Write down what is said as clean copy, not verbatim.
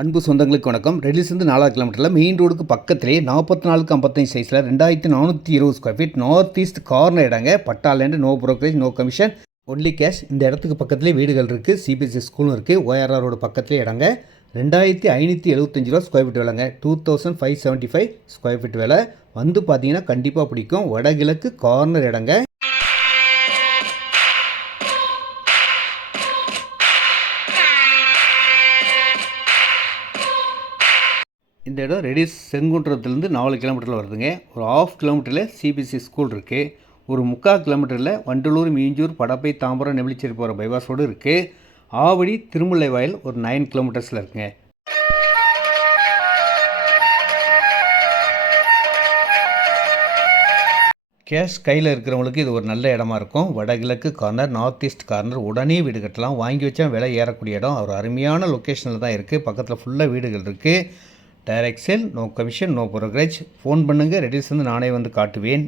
அன்பு சொந்தங்களுக்கு வணக்கம். ரெடிலிருந்து 4 கிலோமீட்டரில் மெயின் ரோடுக்கு பக்கத்திலே 44-55 சைஸில் 2420 square feet north east corner இடங்க. பட்டா land, no brokerage, no commission, only cash. இந்த இடத்துக்கு பக்கத்திலே வீடுகள் இருக்குது, சிபிஎஸ்சி ஸ்கூலும் இருக்குது. ORR ரோடு பக்கத்திலே இடங்க. 2575 ரூபா ஸ்கொயர் ஃபீட் விலைங்க. 2575 ஸ்கொயர் ஃபீட் விலை. வந்து பார்த்தீங்கன்னா கண்டிப்பாக பிடிக்கும். வடகிழக்கு கார்னர் இடங்க. இந்த இடம் ரெடிஸ் செங்குன்றத்துலேருந்து 4 கிலோமீட்டரில் வருதுங்க. ஒரு 1/2 கிலோமீட்டரில் சிபிஎஸ்சி ஸ்கூல் இருக்குது. ஒரு 3/4 கிலோமீட்டரில் வண்டலூர், மீஞ்சூர், படப்பை, தாம்பரம், நெமிலிச்சேரி போகிற பைபாஸ் ரோடு இருக்குது. ஆவடி, திருமுல்லை வாயில் ஒரு 9 கிலோமீட்டர்ஸில் இருக்குங்க. கேஷ் கையில் இருக்கிறவங்களுக்கு இது ஒரு நல்ல இடமா இருக்கும். வடகிழக்கு கார்னர், நார்த் ஈஸ்ட் கார்னர். உடனே வீடு கட்டலாம். வாங்கி வச்சா விலை ஏறக்கூடிய இடம். ஒரு அருமையான லொக்கேஷனில் தான் இருக்குது. பக்கத்தில் ஃபுல்லாக வீடுகள் இருக்குது. Direct sale, no commission, no brokerage. Phone பண்ணுங்கள். ரெடிலிருந்து நானே வந்து காட்டுவேன்.